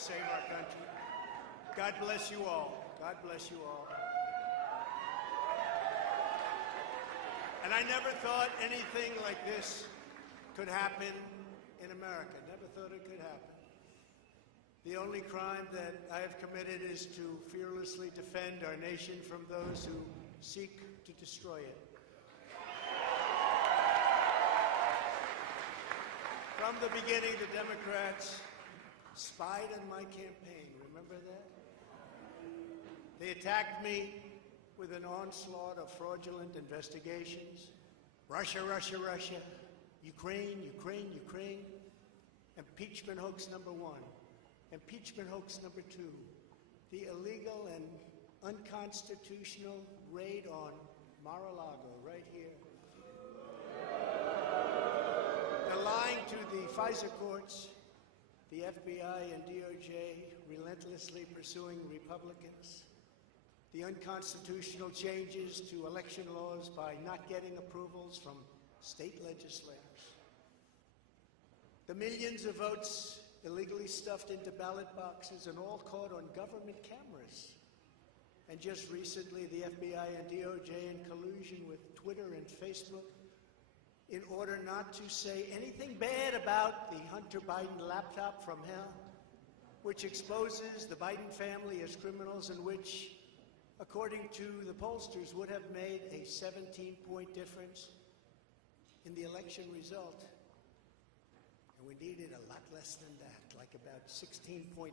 save our country. God bless you all. God bless you all. And I never thought anything like this could happen in America. Never thought it could happen. The only crime that I have committed is to fearlessly defend our nation from those who seek to destroy it. From the beginning, the Democrats spied on my campaign. Remember that? They attacked me with an onslaught of fraudulent investigations. Russia, Russia, Russia. Ukraine, Ukraine, Ukraine. Impeachment hoax number 1. Impeachment hoax number 2. The illegal and unconstitutional raid on Mar-a-Lago, right here. They're lying to the FISA courts, the FBI and DOJ relentlessly pursuing Republicans, the unconstitutional changes to election laws by not getting approvals from state legislators, the millions of votes illegally stuffed into ballot boxes and all caught on government cameras. And just recently, the FBI and DOJ in collusion with Twitter and Facebook in order not to say anything bad about the Hunter Biden laptop from hell, which exposes the Biden family as criminals and which, according to the pollsters, would have made a 17-point difference in the election result. And we needed a lot less than that, like about 16.9.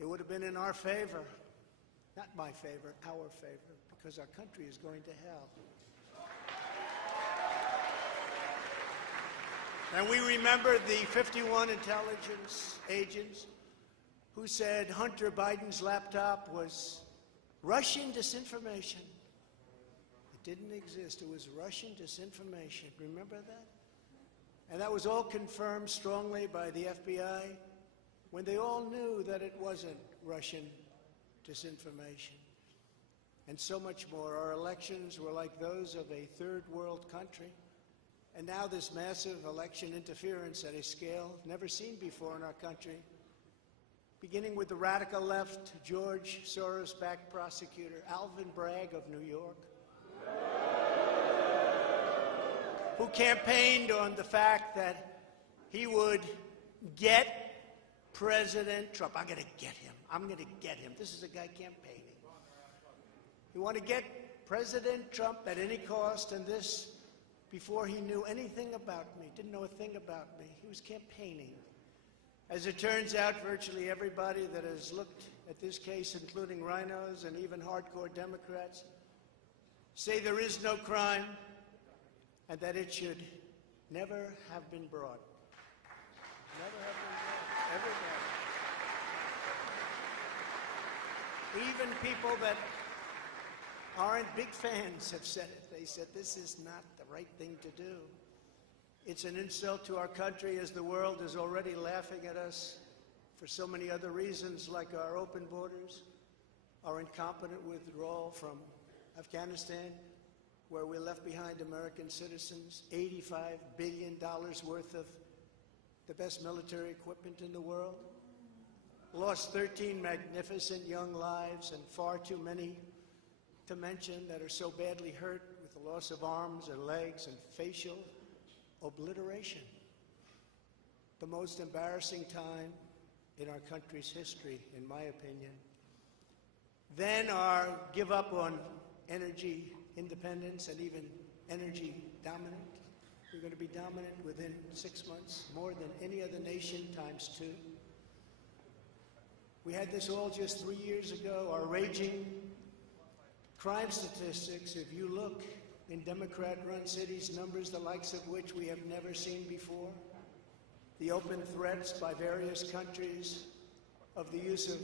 It would have been in our favor, not my favor, our favor, because our country is going to hell. And we remember the 51 intelligence agents who said Hunter Biden's laptop was Russian disinformation. It didn't exist. It was Russian disinformation. Remember that? And that was all confirmed strongly by the FBI when they all knew that it wasn't Russian disinformation. And so much more. Our elections were like those of a third world country. And now this massive election interference at a scale never seen before in our country, beginning with the radical left, George Soros-backed prosecutor Alvin Bragg of New York, who campaigned on the fact that he would get President Trump. I'm going to get him. I'm going to get him. This is a guy campaigning. He wanted to get President Trump at any cost, and this before he knew anything about me, didn't know a thing about me. He was campaigning. As it turns out, virtually everybody that has looked at this case, including rhinos and even hardcore Democrats, say there is no crime and that it should never have been brought. Never have been brought. Everybody. Even people that aren't big fans have said it. They said this is not the right thing to do. It's an insult to our country, as the world is already laughing at us for so many other reasons, like our open borders, our incompetent withdrawal from Afghanistan, where we left behind American citizens, $85 billion worth of the best military equipment in the world, lost 13 magnificent young lives, and far too many to mention that are so badly hurt with the loss of arms and legs and facial obliteration. The most embarrassing time in our country's history, in my opinion. Then our give up on energy independence and even energy dominant. We're going to be dominant within 6 months, more than any other nation times 2. We had this all just 3 years ago. Our raging crime statistics, if you look in Democrat-run cities, numbers the likes of which we have never seen before. The open threats by various countries of the use of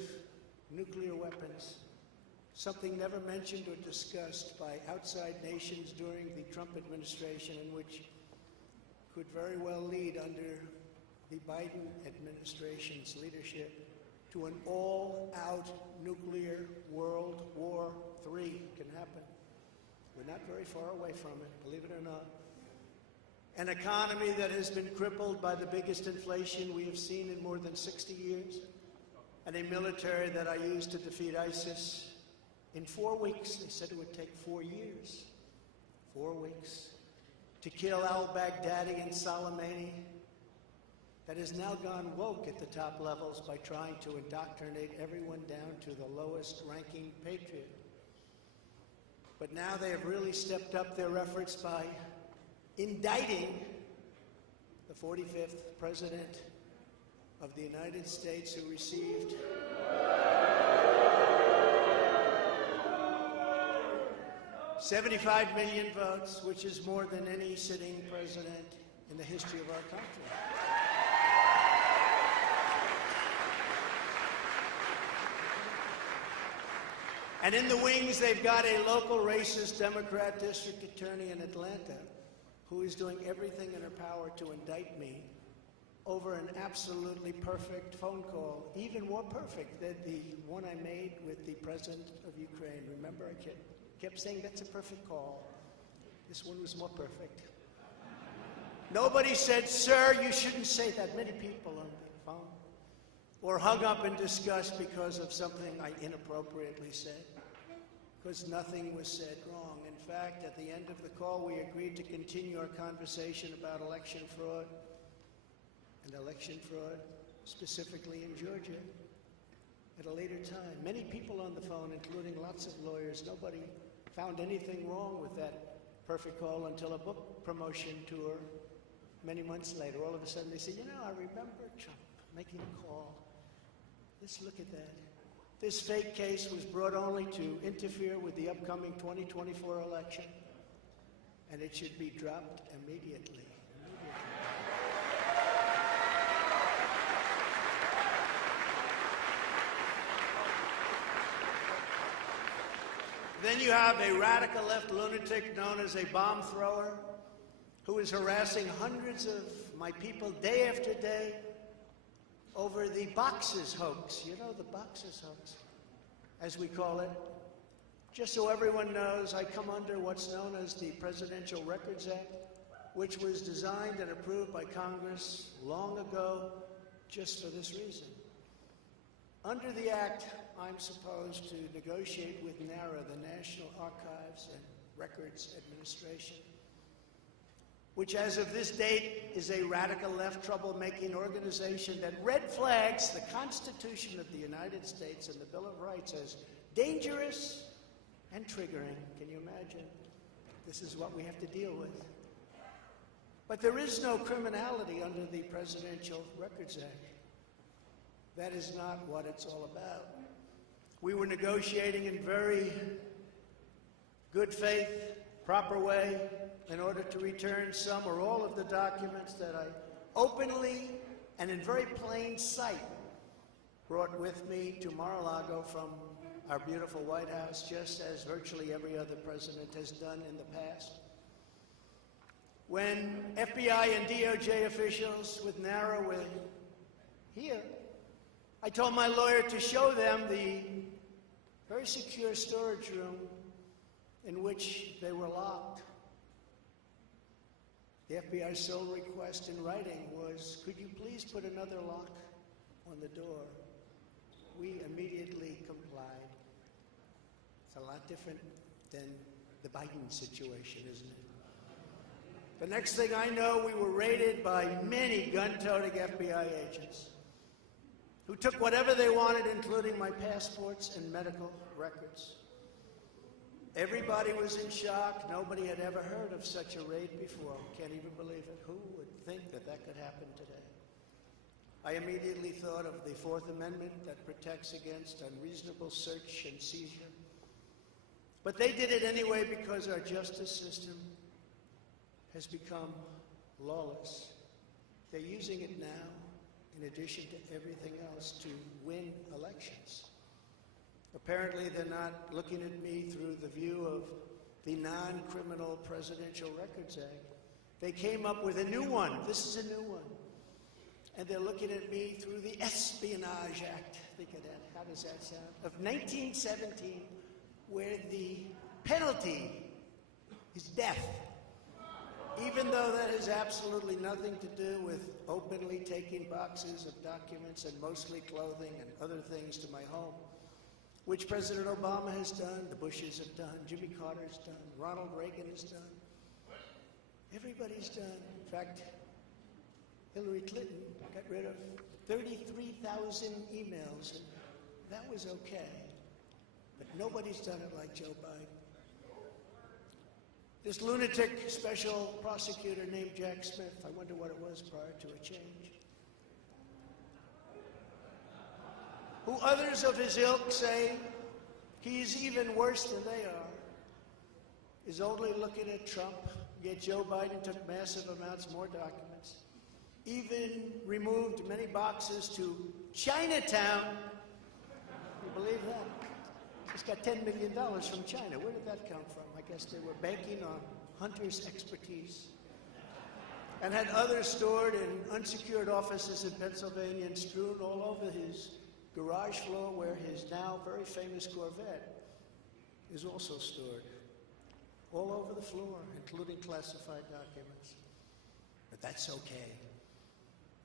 nuclear weapons, something never mentioned or discussed by outside nations during the Trump administration, and which could very well lead under the Biden administration's leadership to an all-out nuclear World War III can happen. We're not very far away from it, believe it or not. an economy that has been crippled by the biggest inflation we have seen in more than 60 years, and a military that I used to defeat ISIS in 4 weeks. They said it would take 4 years. 4 weeks. To kill al-Baghdadi and Soleimani, that has now gone woke at the top levels by trying to indoctrinate everyone down to the lowest ranking patriot. But now they have really stepped up their efforts by indicting the 45th President of the United States, who received $75 million votes, which is more than any sitting president in the history of our country. And in the wings, they've got a local racist Democrat district attorney in Atlanta who is doing everything in her power to indict me over an absolutely perfect phone call, even more perfect than the one I made with the president of Ukraine. Remember, I kept saying that's a perfect call. This one was more perfect. Nobody said, sir, you shouldn't say that. Many people on the phone or hung up in disgust because of something I inappropriately said, because nothing was said wrong. In fact, at the end of the call, we agreed to continue our conversation about election fraud, specifically in Georgia, at a later time. Many people on the phone, including lots of lawyers, nobody found anything wrong with that perfect call until a book promotion tour many months later. All of a sudden they say, you know, I remember Trump making a call. Let's look at that. This fake case was brought only to interfere with the upcoming 2024 election, and it should be dropped immediately. Then you have a radical left lunatic known as a bomb thrower who is harassing hundreds of my people day after day over the boxes hoax. You know, the boxes hoax, as we call it. Just so everyone knows, I come under what's known as the Presidential Records Act, which was designed and approved by Congress long ago just for this reason. Under the Act, I'm supposed to negotiate with NARA, the National Archives and Records Administration, which as of this date is a radical left troublemaking organization that red flags the Constitution of the United States and the Bill of Rights as dangerous and triggering. Can you imagine? This is what we have to deal with. But there is no criminality under the Presidential Records Act. That is not what it's all about. We were negotiating in very good faith, proper way, in order to return some or all of the documents that I openly and in very plain sight brought with me to Mar-a-Lago from our beautiful White House, just as virtually every other president has done in the past. When FBI and DOJ officials with NARA were here, I told my lawyer to show them the very secure storage room in which they were locked. The FBI's sole request in writing was, could you please put another lock on the door? We immediately complied. It's a lot different than the Biden situation, isn't it? The next thing I know, we were raided by many gun-toting FBI agents who took whatever they wanted, including my passports and medical records. Everybody was in shock. Nobody had ever heard of such a raid before. Can't even believe it. Who would think that that could happen today? I immediately thought of the Fourth Amendment that protects against unreasonable search and seizure. But they did it anyway because our justice system has become lawless. They're using it now, in addition to everything else, to win elections. Apparently, they're not looking at me through the view of the non-criminal Presidential Records Act. They came up with a new one. This is a new one. And they're looking at me through the Espionage Act. Think of that. How does that sound? Of 1917, where the penalty is death. Even though that has absolutely nothing to do with openly taking boxes of documents and mostly clothing and other things to my home, which President Obama has done, the Bushes have done, Jimmy Carter's done, Ronald Reagan has done. Everybody's done. In fact, Hillary Clinton got rid of 33,000 emails, and that was okay. But nobody's done it like Joe Biden. This lunatic special prosecutor named Jack Smith, I wonder what it was prior to a change, who others of his ilk say he's even worse than they are, is only looking at Trump, yet Joe Biden took massive amounts more documents, even removed many boxes to Chinatown. You believe that? He's got $10 million from China. Where did that come from? I guess they were banking on Hunter's expertise, and had others stored in unsecured offices in Pennsylvania and strewn all over his garage floor, where his now very famous Corvette is also stored. All over the floor, including classified documents. But that's okay.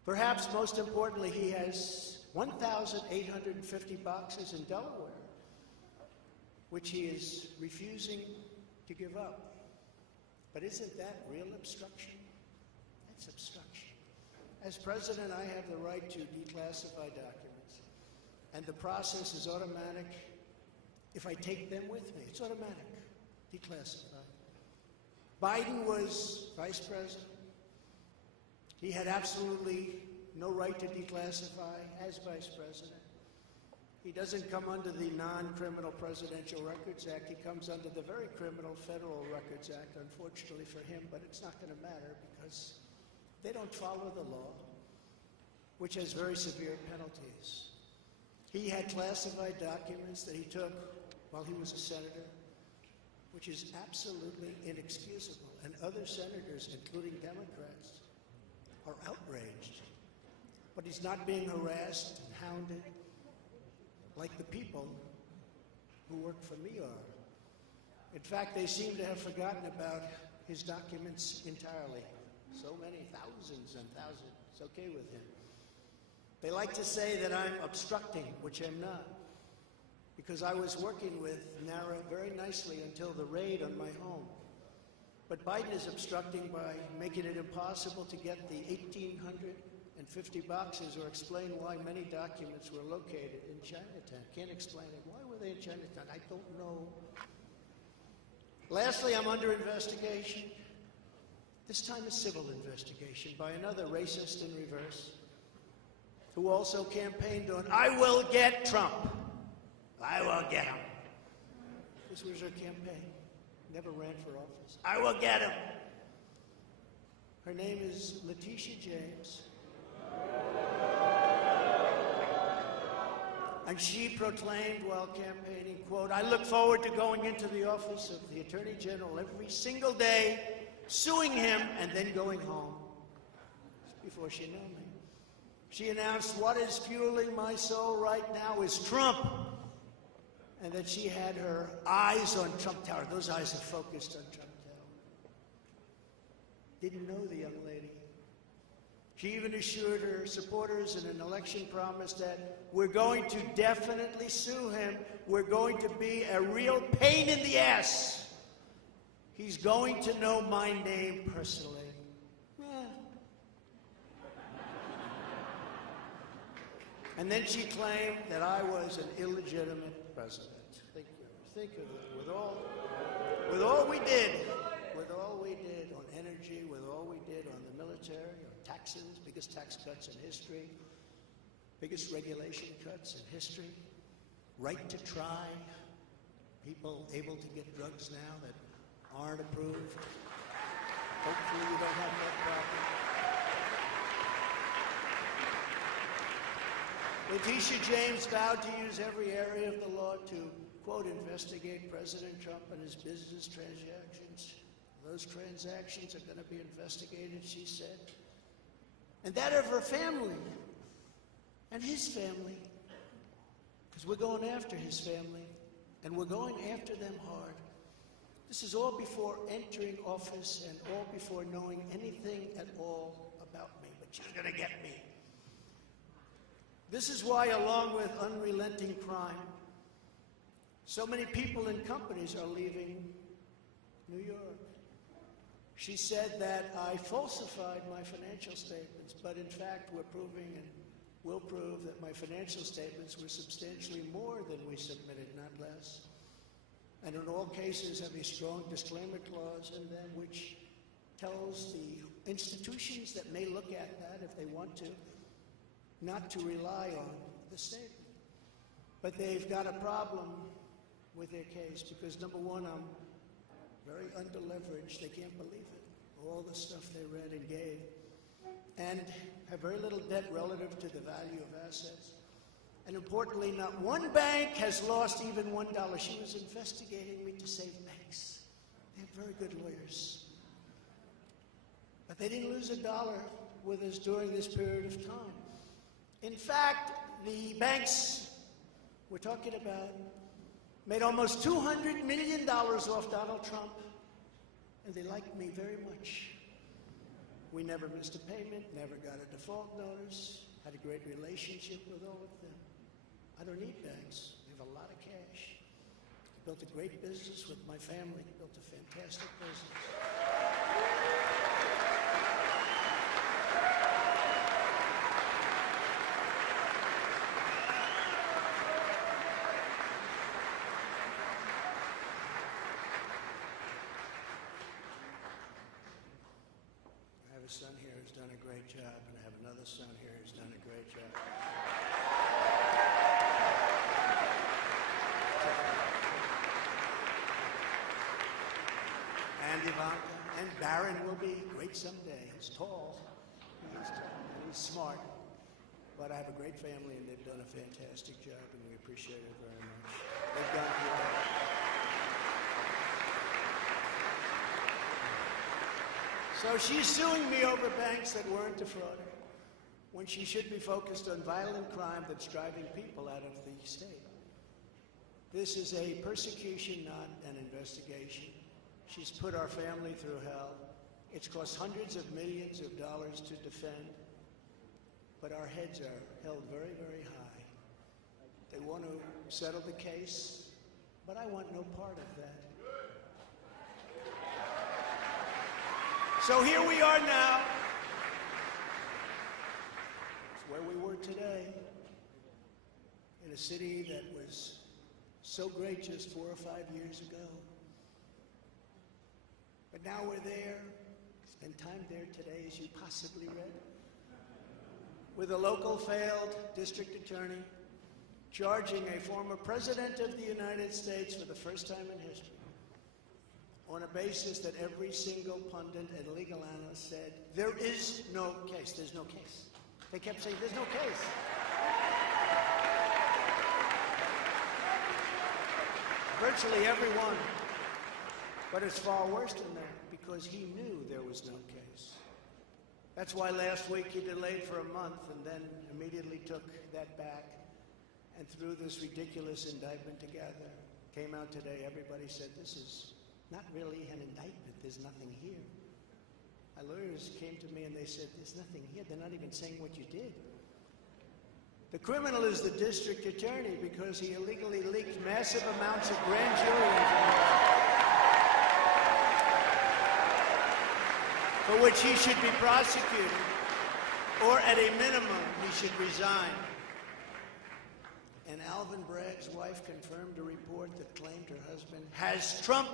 Perhaps most importantly, he has 1,850 boxes in Delaware, which he is refusing to give up. But isn't that real obstruction? That's obstruction. As president, I have the right to declassify documents, and the process is automatic. If I take them with me, it's automatic. Declassified. Biden was vice president. He had absolutely no right to declassify as vice president. He doesn't come under the non-criminal Presidential Records Act. He comes under the very criminal Federal Records Act, unfortunately for him, but it's not going to matter because they don't follow the law, which has very severe penalties. He had classified documents that he took while he was a senator, which is absolutely inexcusable. And other senators, including Democrats, are outraged. But he's not being harassed and hounded like the people who work for me are. In fact, they seem to have forgotten about his documents entirely. So many, thousands and thousands. It's okay with him. They like to say that I'm obstructing, which I'm not, because I was working with NARA very nicely until the raid on my home. But Biden is obstructing by making it impossible to get the 1,850 boxes or explain why many documents were located in Chinatown. Can't explain it. Why were they in Chinatown? I don't know. Lastly, I'm under investigation. This time a civil investigation by another racist in reverse, who also campaigned on, "I will get Trump. I will get him." This was her campaign. Never ran for office. "I will get him." Her name is Letitia James. And she proclaimed while campaigning, quote, "I look forward to going into the office of the Attorney General every single day, suing him, and then going home." Before she knew me. She announced, "What is fueling my soul right now is Trump." And that she had her eyes on Trump Tower. Those eyes are focused on Trump Tower. Didn't know the young lady. She even assured her supporters in an election promise that we're going to definitely sue him. We're going to be a real pain in the ass. He's going to know my name personally. And then she claimed that I was an illegitimate president. Think of it. With all we did on energy, with all we did on the military, on taxes, biggest tax cuts in history, biggest regulation cuts in history, right to try, people able to get drugs now that aren't approved. Hopefully you don't have that problem. Letitia James vowed to use every area of the law to, quote, investigate President Trump and his business transactions. Those transactions are going to be investigated, she said. And that of her family and his family. Because we're going after his family, and we're going after them hard. This is all before entering office and all before knowing anything at all about me, but she's going to get me. This is why, along with unrelenting crime, so many people and companies are leaving New York. She said that I falsified my financial statements, but in fact we're proving and will prove that my financial statements were substantially more than we submitted, not less. And in all cases have a strong disclaimer clause in them which tells the institutions that may look at that if they want to, not to rely on the statement. But they've got a problem with their case because, number one, I'm very under-leveraged. They can't believe it. All the stuff they read and gave. And have very little debt relative to the value of assets. And importantly, not one bank has lost even $1. She was investigating me to save banks. They have very good lawyers. But they didn't lose $1 with us during this period of time. In fact, the banks we're talking about made almost $200 million off Donald Trump, and they liked me very much. We never missed a payment, never got a default notice, had a great relationship with all of them. I don't need banks. They have a lot of cash. I built a great business with my family. I built a fantastic business. I have a son here who's done a great job, and I have another son here who's done a great job. And Ivanka, and Barron will be great someday. He's tall, and he's smart. But I have a great family, and they've done a fantastic job, and we appreciate it very much. They've done it. So she's suing me over banks that weren't defrauded, when she should be focused on violent crime that's driving people out of the state. This is a persecution, not an investigation. She's put our family through hell. It's cost hundreds of millions of dollars to defend, but our heads are held very, very high. They want to settle the case, but I want no part of that. So here we are now. It's where we were today, in a city that was so great just 4 or 5 years ago. But now we're there, spend time there today, as you possibly read, with a local failed district attorney charging a former president of the United States for the first time in history on a basis that every single pundit and legal analyst said, there is no case, there's no case. They kept saying, there's no case. Virtually everyone. But it's far worse than that, because he knew there was no case. That's why last week he delayed for a month and then immediately took that back and threw this ridiculous indictment together. Came out today, everybody said, this is not really an indictment, there's nothing here. My lawyers came to me and they said, there's nothing here, they're not even saying what you did. The criminal is the district attorney because he illegally leaked massive amounts of grand jury information, for which he should be prosecuted, or at a minimum, he should resign. And Alvin Bragg's wife confirmed a report that claimed her husband has Trump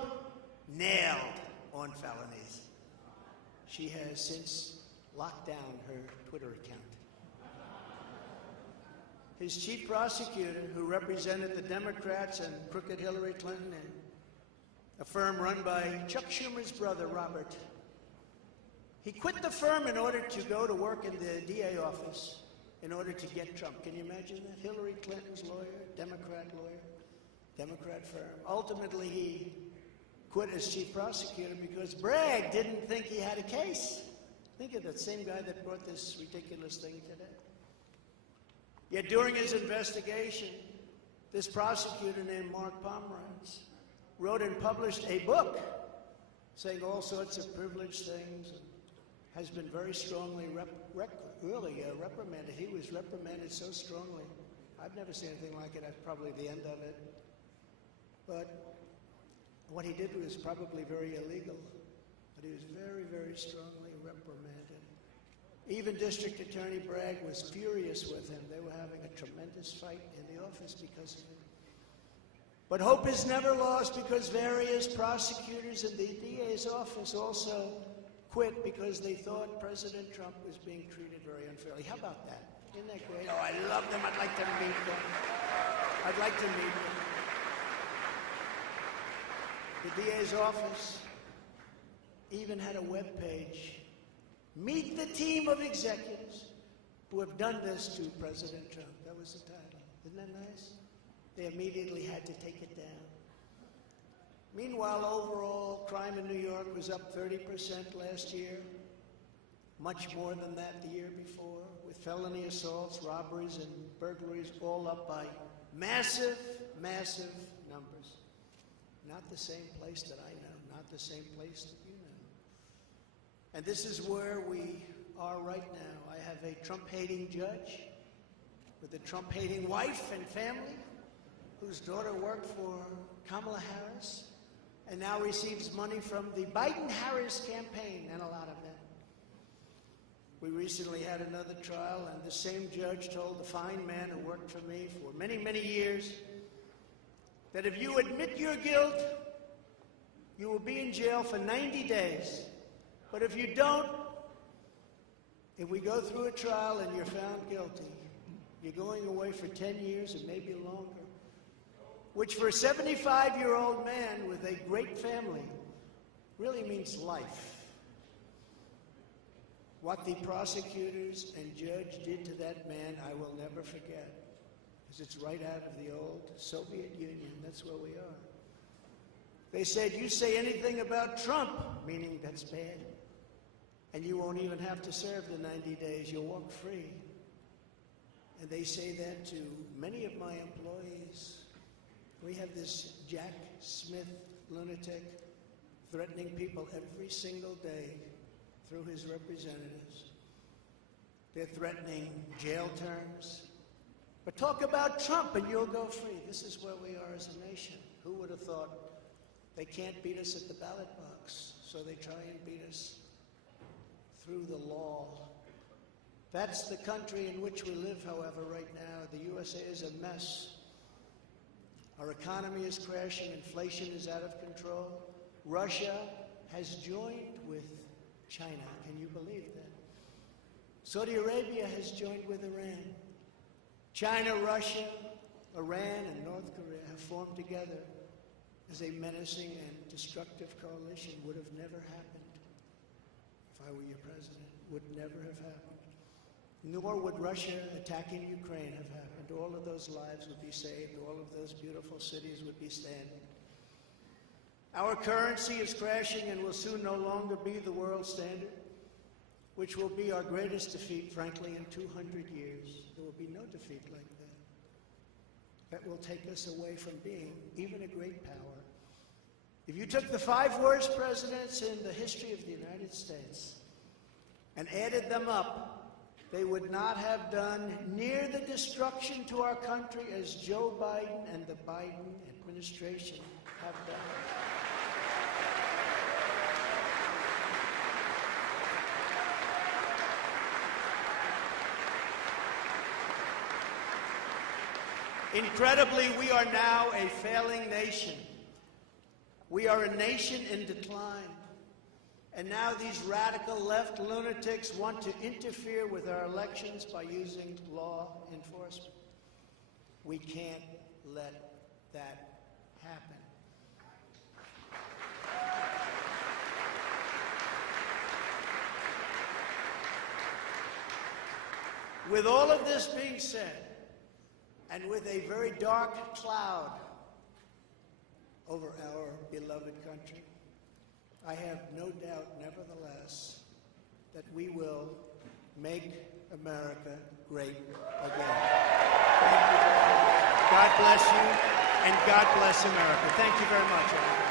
nailed on felonies. She has since locked down her Twitter account. His chief prosecutor, who represented the Democrats and crooked Hillary Clinton in a firm run by Chuck Schumer's brother, Robert, he quit the firm in order to go to work in the DA office in order to get Trump. Can you imagine that? Hillary Clinton's lawyer, Democrat firm. Ultimately, he quit as chief prosecutor because Bragg didn't think he had a case. Think of that same guy that brought this ridiculous thing today. Yet during his investigation, this prosecutor named Mark Pomerantz wrote and published a book saying all sorts of privileged things, and has been very strongly reprimanded. He was reprimanded so strongly. I've never seen anything like it. That's probably the end of it. But what he did was probably very illegal. But he was very, very strongly reprimanded. Even District Attorney Bragg was furious with him. They were having a tremendous fight in the office because of it. But hope is never lost, because various prosecutors in the DA's office also quit because they thought President Trump was being treated very unfairly. How about that? Isn't that great? Oh, I love them. I'd like to meet them. I'd like to meet them. The DA's office even had a web page. Meet the team of executives who have done this to President Trump. That was the title. Isn't that nice? They immediately had to take it down. Meanwhile, overall, crime in New York was up 30% last year, much more than that the year before, with felony assaults, robberies, and burglaries all up by massive, massive numbers. Not the same place that I know, not the same place that you know. And this is where we are right now. I have a Trump-hating judge with a Trump-hating wife and family, whose daughter worked for Kamala Harris and now receives money from the Biden-Harris campaign, and a lot of it. We recently had another trial, and the same judge told the fine man who worked for me for many, many years that if you admit your guilt, you will be in jail for 90 days. But if you don't, if we go through a trial and you're found guilty, you're going away for 10 years and maybe longer. Which for a 75-year-old man with a great family really means life. What the prosecutors and judge did to that man, I will never forget, because it's right out of the old Soviet Union. That's where we are. They said, you say anything about Trump, meaning that's bad, and you won't even have to serve the 90 days. You'll walk free. And they say that to many of my employees. We have this Jack Smith lunatic threatening people every single day through his representatives. They're threatening jail terms. But talk about Trump and you'll go free. This is where we are as a nation. Who would have thought? They can't beat us at the ballot box, so they try and beat us through the law. That's the country in which we live, however, right now. The USA is a mess. Our economy is crashing, inflation is out of control. Russia has joined with China. Can you believe that? Saudi Arabia has joined with Iran. China, Russia, Iran, and North Korea have formed together as a menacing and destructive coalition. Would have never happened if I were your president. Would never have happened. Nor would Russia attacking Ukraine have happened. All of those lives would be saved. All of those beautiful cities would be standing. Our currency is crashing and will soon no longer be the world standard, which will be our greatest defeat, frankly, in 200 years. There will be no defeat like that. That will take us away from being even a great power. If you took the 5 worst presidents in the history of the United States and added them up, they would not have done near the destruction to our country as Joe Biden and the Biden administration have done. Incredibly, we are now a failing nation. We are a nation in decline. And now these radical left lunatics want to interfere with our elections by using law enforcement. We can't let that happen. With all of this being said, and with a very dark cloud over our beloved country, I have no doubt, nevertheless, that we will make America great again. Thank you. God bless you. and God bless America. Thank you very much, Ellen.